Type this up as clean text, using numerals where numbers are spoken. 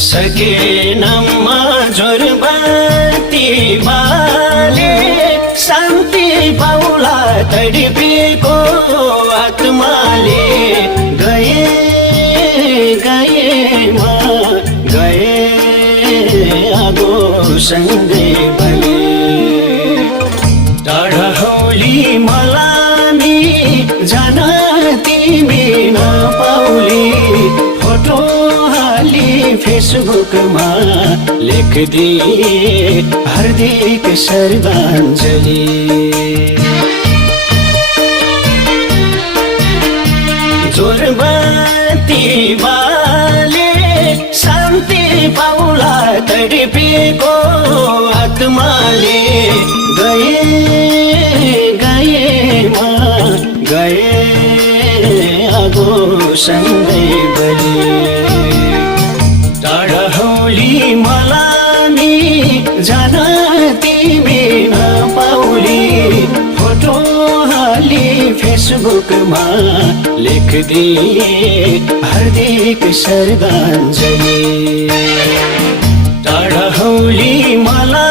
सकेनम्मा जोरबत्ती बाले शान्ति पाउला तडपेको आत्माले गए गएमा गए आगो सँगै बले टाढा हौली मलामी जान तिमी नपाउली फोटो हाली फेसबुकमा लेखिदिए हार्दिक श्रद्धाञ्जली जोरबत्ती बाले शान्ति पाउला तडपेको आत्माले गए गएमा गए आगो सँगै बले टाढा हौली मलामी जान तिमी नपाउली फोटो हाली फेसबुकमा लेखिदिए हार्दिक श्रद्धाञ्जली टाढा हौली मला